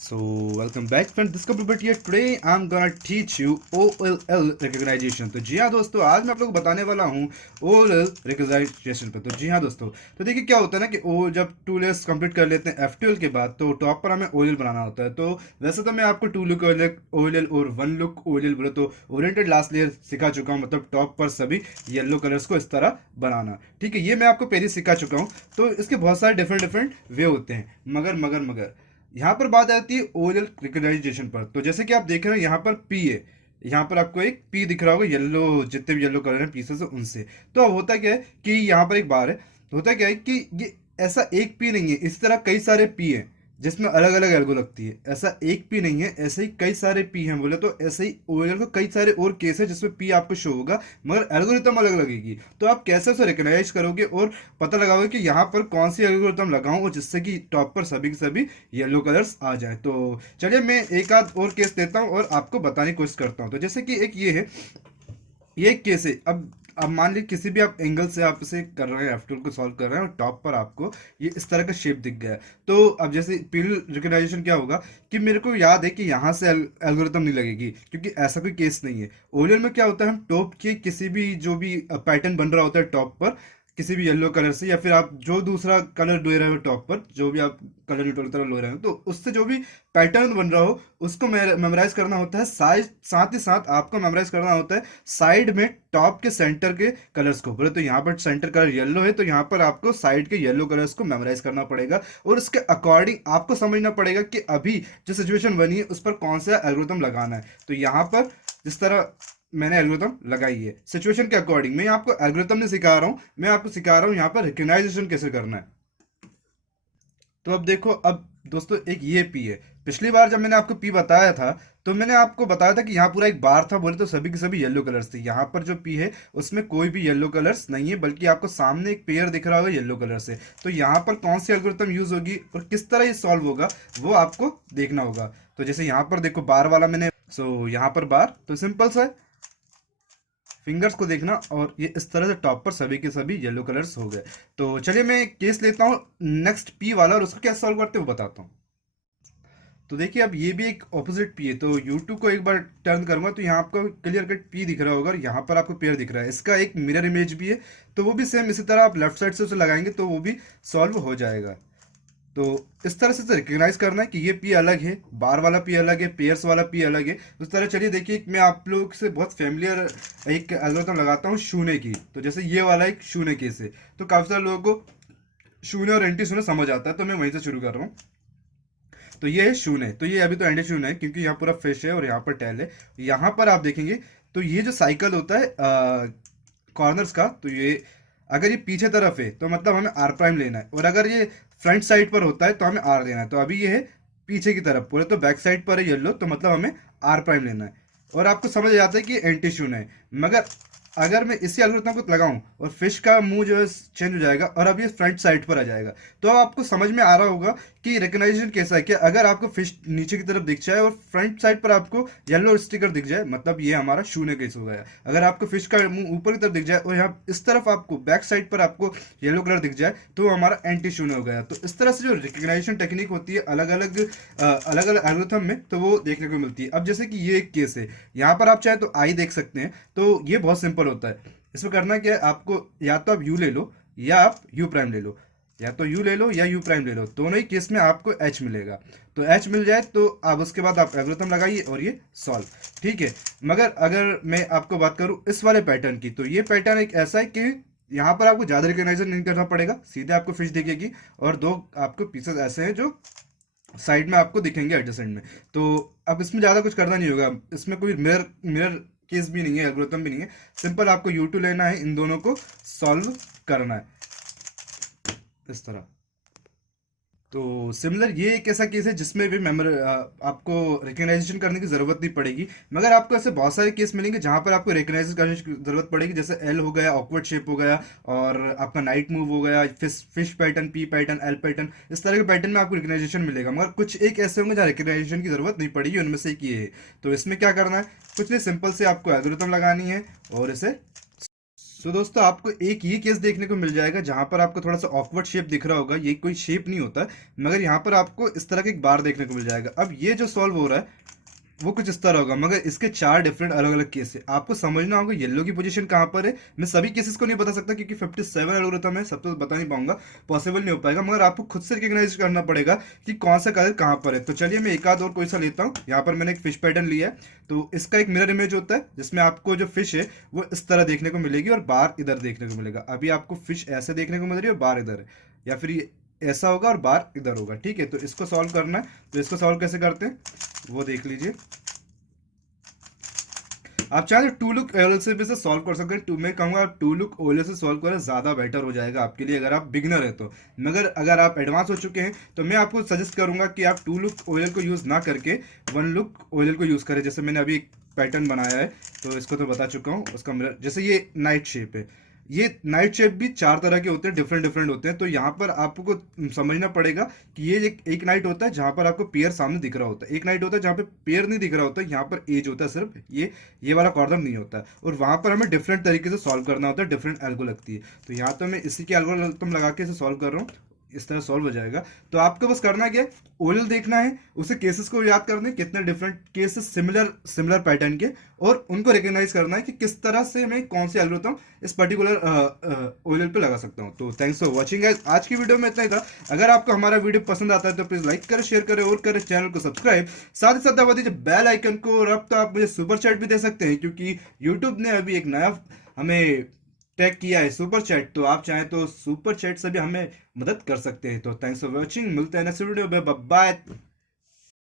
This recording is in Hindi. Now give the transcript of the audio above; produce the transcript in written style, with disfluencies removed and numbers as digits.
So welcome back friends, this is but here today I'm gonna teach you OLL recognition। तो जी हाँ दोस्तों, आज मैं आप लोगों को बताने वाला हूँ OLL recognition पे। तो जी हाँ दोस्तों, तो देखिए क्या होता है ना कि ओ जब 2 लेयर्स कंप्लीट कर लेते हैं F12 के बाद, तो टॉप पर हमें OLL बनाना होता है। तो वैसे तो मैं आपको 2 लुक OLL और 1 लुक OLL बोले तो ओरिएंटेड लास्ट लेयर सिखा चुका हूँ, मतलब टॉप पर सभी येलो कलर्स को इस तरह बनाना। ठीक है, ये मैं आपको पहले सिखा चुका हूँ। तो इसके बहुत सारे डिफरेंट वे होते हैं, मगर यहाँ पर बात आती है ओरल रिकग्नाइजेशन पर। तो जैसे कि आप देख रहे हैं यहाँ पर पी है, यहाँ पर आपको एक पी दिख रहा होगा, येलो जितने भी येलो कलर हैं पीसेस उनसे। तो अब होता क्या है कि यहाँ पर एक बार है, तो होता क्या है कि ये ऐसा एक पी नहीं है, इस तरह कई सारे पी हैं जिसमें अलग अलग एल्गो लगती है। ऐसा एक पी नहीं है, ऐसे ही कई सारे पी हैं। बोले तो ऐसे ही ओएल का कई सारे और केस है जिसमें पी आपको शो होगा, मगर एल्गोरिथम अलग लगेगी। तो आप कैसे उसे रिकग्नाइज करोगे और पता लगाओगे कि यहाँ पर कौन सी एल्गोरिथम लगाऊं और जिससे कि टॉप पर सभी के सभी येलो कलर्स आ जाए। तो चलिए मैं एक आध और केस देता हूँ और आपको बताने की कोशिश करता हूँ। तो जैसे कि एक ये है, ये एक केस है। अब मान लीजिए किसी भी आप एंगल से आप इसे कर रहे हैं, F12 को सॉल्व कर रहे हैं और टॉप पर आपको ये इस तरह का शेप दिख गया है। तो अब जैसे पीरियड रिकग्नाइजेशन क्या होगा कि मेरे को याद है कि यहाँ से एल्गोरिथम नहीं लगेगी, क्योंकि ऐसा कोई केस नहीं है। ओरियल में क्या होता है, हम टॉप के किसी भी जो भी पैटर्न बन रहा होता है टॉप पर किसी भी येलो कलर से, या फिर आप जो दूसरा कलर ले रहे हो टॉप पर, जो भी आप कलर न्यूट्रल कलर ले रहे हो, तो उससे जो भी पैटर्न बन रहा हो उसको मेमोराइज करना होता है। साथ ही साथ आपको मेमोराइज करना होता है साइड में टॉप के सेंटर के कलर्स को। बोले तो यहाँ पर सेंटर कलर येलो है, तो यहाँ पर आपको साइड के येलो कलर्स को मेमोराइज करना पड़ेगा और उसके अकॉर्डिंग आपको समझना पड़ेगा कि अभी जो सिचुएशन बनी है उस पर कौन सा एल्गोरिथम लगाना है। तो यहाँ पर जिस तरह मैंने एल्गोरिथम लगाई है सिचुएशन के अकॉर्डिंग, मैं आपको एल्गोरिथम नहीं सिखा रहा हूँ, मैं आपको सिखा रहा हूँ यहाँ पर रिकग्नाइजेशन कैसे करना है। तो अब देखो, अब दोस्तों एक ये पी है। पिछली बार जब मैंने आपको पी बताया था तो मैंने आपको बताया था कि यहाँ पूरा एक बार था, बोले तो सभी के सभी येलो कलर्स थे। यहाँ पर जो पी है उसमें कोई भी येलो कलर्स नहीं है, बल्कि आपको सामने एक पेयर दिख रहा होगा येलो कलर से। तो यहाँ पर कौन सी एल्गोरिथम यूज होगी और किस तरह ये सॉल्व होगा वो आपको देखना होगा। तो जैसे यहाँ पर देखो बार वाला मैंने, यहाँ पर बार तो सिंपल सा है, फिंगर्स को देखना और ये इस तरह से टॉप पर सभी के सभी येलो कलर्स हो गए। तो चलिए मैं एक केस लेता हूँ नेक्स्ट पी वाला और उसको कैसे सॉल्व करते हैं वो बताता हूँ। तो देखिए अब ये भी एक ऑपोजिट पी है, तो U2 को एक बार टर्न करूंगा तो यहाँ आपको क्लियर कट पी दिख रहा होगा और यहाँ पर आपको पेयर दिख रहा है। इसका एक मिरर इमेज भी है, तो वो भी सेम इसी तरह आप लेफ्ट साइड से उसे लगाएंगे तो वो भी सॉल्व हो जाएगा। तो इस तरह से रिकग्नाइज करना है कि ये पी अलग है, बार वाला पी अलग है, पेयर्स वाला पी अलग है। उस तरह चलिए देखिए, मैं आप लोग से बहुत फेमिलियर एक एल्गोरिथम लगाता हूँ शून्य की। तो जैसे ये वाला एक शून्य केस है, तो काफ़ी सारे लोगों को शून्य और एंटी शून्य समझ आता है, तो मैं वहीं से शुरू कर रहा हूँ। तो ये है शून्य, तो ये अभी तो एंटी शून्य है क्योंकि यहाँ पूरा फिश है और यहाँ पर टेल है। यहाँ पर आप देखेंगे तो ये जो साइकिल होता है कॉर्नर्स का, तो ये अगर ये पीछे तरफ है तो मतलब हमें आर प्राइम लेना है, और अगर ये फ्रंट साइड पर होता है तो हमें आर लेना है। तो अभी ये है पीछे की तरफ, बोले तो बैक साइड पर है येलो, तो मतलब हमें आर प्राइम लेना है। और आपको समझ आ जाता है कि एंटी शून्य है। मगर अगर मैं इसी एल्गोरिथम को लगाऊं और फिश का मुंह जो है चेंज हो जाएगा और अब ये फ्रंट साइड पर आ जाएगा, तो अब आपको समझ में आ रहा होगा कि रिकग्नाइजेशन कैसा है। कि अगर आपको फिश नीचे की तरफ दिख जाए और फ्रंट साइड पर आपको येलो स्टिकर दिख जाए, मतलब ये हमारा शून्य केस हो गया। अगर आपको फिश का मुंह ऊपर की तरफ दिख जाए और यहाँ इस तरफ आपको बैक साइड पर आपको येलो कलर दिख जाए तो हमारा एंटी शून्य हो गया। तो इस तरह से जो रिकग्नाइजेशन टेक्निक होती है अलग अलग एल्गोरिथम में, तो वो देखने को मिलती है। अब जैसे कि ये एक केस है, यहाँ पर आप चाहे तो आई देख सकते हैं। तो ये बहुत सिंपल होता है। इसमें करना क्या है, आपको या तो आप यू ले लो या आप यू प्राइम ले लो, या तो यू ले लो या यू प्राइम ले लो, दोनों ही केस में आपको एच मिलेगा। तो एच मिल जाए तो अब उसके बाद आप एल्गोरिथम लगाइए और ये सॉल्व, ठीक है। मगर अगर मैं आपको बात करूं इस वाले पैटर्न की, तो ये पैटर्न एक ऐसा है कि यहाँ पर आपको ज़्यादा रिकग्नाइजेशन नहीं करना पड़ेगा, सीधे आपको फिश दिखेगी और दो आपको पीसेस ऐसे हैं जो साइड में आपको दिखेंगे एडजेसेंट में। तो अब इसमें ज़्यादा कुछ करना नहीं होगा, इसमें कोई मिरर मिरर केस भी नहीं है, एल्गोरिथम भी नहीं है। सिंपल आपको U2 लेना है, इन दोनों को सॉल्व करना है इस तरह। तो सिमिलर ये एक ऐसा केस है जिसमें भी आपको रिकग्नाइजेशन करने की ज़रूरत नहीं पड़ेगी। मगर आपको ऐसे बहुत सारे केस मिलेंगे जहाँ पर आपको रिकग्नाइज करने की ज़रूरत पड़ेगी, जैसे एल हो गया, ऑकवर्ड शेप हो गया, और आपका नाइट मूव हो गया, fish pattern, P pattern, L pattern. इस तरह के पैटर्न में आपको रिकग्नाइजेशन मिलेगा। मगर कुछ एक ऐसे होंगे जहाँ रिकग्नाइजेशन की ज़रूरत नहीं पड़ेगी, उनमें से एक ये है। तो इसमें क्या करना है, कुछ नहीं, सिंपल से आपको एल्गोरिथम लगानी है और इसे सो दोस्तों आपको एक ये केस देखने को मिल जाएगा जहां पर आपको थोड़ा सा ऑकवर्ड शेप दिख रहा होगा। ये कोई शेप नहीं होता, मगर यहाँ पर आपको इस तरह का एक बार देखने को मिल जाएगा। अब ये जो सॉल्व हो रहा है वो कुछ इस तरह होगा, मगर इसके चार डिफरेंट अलग अलग केस है। आपको समझना होगा येलो की पोजीशन कहाँ पर है। मैं सभी केसेस को नहीं बता सकता क्योंकि 57 एल्गोरिथम है, सब तो बता नहीं पाऊंगा, पॉसिबल नहीं हो पाएगा। मगर आपको खुद से रिकग्नाइज करना पड़ेगा कि कौन सा कलर कहाँ पर है। तो चलिए मैं एक आध और कोई सा लेता हूँ। यहाँ पर मैंने एक फिश पैटर्न लिया है, तो इसका एक मिरर इमेज होता है जिसमें आपको जो फिश है वो इस तरह देखने को मिलेगी और बार इधर देखने को मिलेगा। अभी आपको फिश ऐसे देखने को मिल रही है और बार इधर है, या फिर ये ऐसा होगा और बार इधर होगा। ठीक है, तो इसको सॉल्व करना है। तो इसको सॉल्व कैसे करते हैं वो देख लीजिए। आप चाहे तो टू लुक ओएलएल से भी इसे सॉल्व कर सकते हैं। टू मैं कहूँगा आप टू लुक ओएलएल से सॉल्व करें, ज़्यादा बेटर हो जाएगा आपके लिए अगर आप बिगनर है तो। मगर अगर आप एडवांस हो चुके हैं तो मैं आपको सजेस्ट करूंगा कि आप टू लुक ओएलएल को यूज़ ना करके वन लुक ओएलएल को यूज़ करें। जैसे मैंने अभी एक पैटर्न बनाया है तो इसको तो बता चुका हूँ। उसका मिरर जैसे ये नाइट शेप है, ये नाइट शेप भी चार तरह के होते हैं, डिफरेंट डिफरेंट होते हैं। तो यहाँ पर आपको समझना पड़ेगा कि ये एक नाइट होता है जहाँ पर आपको पेयर सामने दिख रहा होता है, एक नाइट होता है जहाँ पे पेयर नहीं दिख रहा होता है, यहाँ पर एज होता है सिर्फ, ये वाला कॉर्नर नहीं होता है। और वहाँ पर हमें डिफरेंट तरीके से सॉल्व करना होता है, डिफरेंट एल्गो लगती है। तो यहाँ तो मैं इसी के एल्गोरिथम लगा के इसे सॉल्व कर रहा हूँ, इस तरह सॉल्व हो जाएगा। तो आपको बस करना क्या है, ओएलएल देखना है, उसे केसेस को याद करना है, कितने डिफरेंट केसेस सिमिलर पैटर्न के, और उनको रिकॉग्नाइज करना है कि किस तरह से मैं कौन से एल्गोरिथम इस पर्टिकुलर ओएलएल पे लगा सकता हूँ। तो थैंक्स फॉर वॉचिंग गाइस, आज की वीडियो में इतना ही था। अगर आपको हमारा वीडियो पसंद आता है तो प्लीज लाइक करें, शेयर करें और करें चैनल को सब्सक्राइब। साथ ही साथ दबा दीजिए बेल आइकन को। और अब तो आप मुझे सुपर चैट भी दे सकते हैं क्योंकि यूट्यूब ने अभी एक नया हमें टैग किया है सुपर चैट, तो आप चाहें तो सुपर चैट से भी हमें मदद कर सकते हैं। तो थैंक्स फॉर वॉचिंग, मिलते हैं नेक्स्ट वीडियो में, बाय बाय।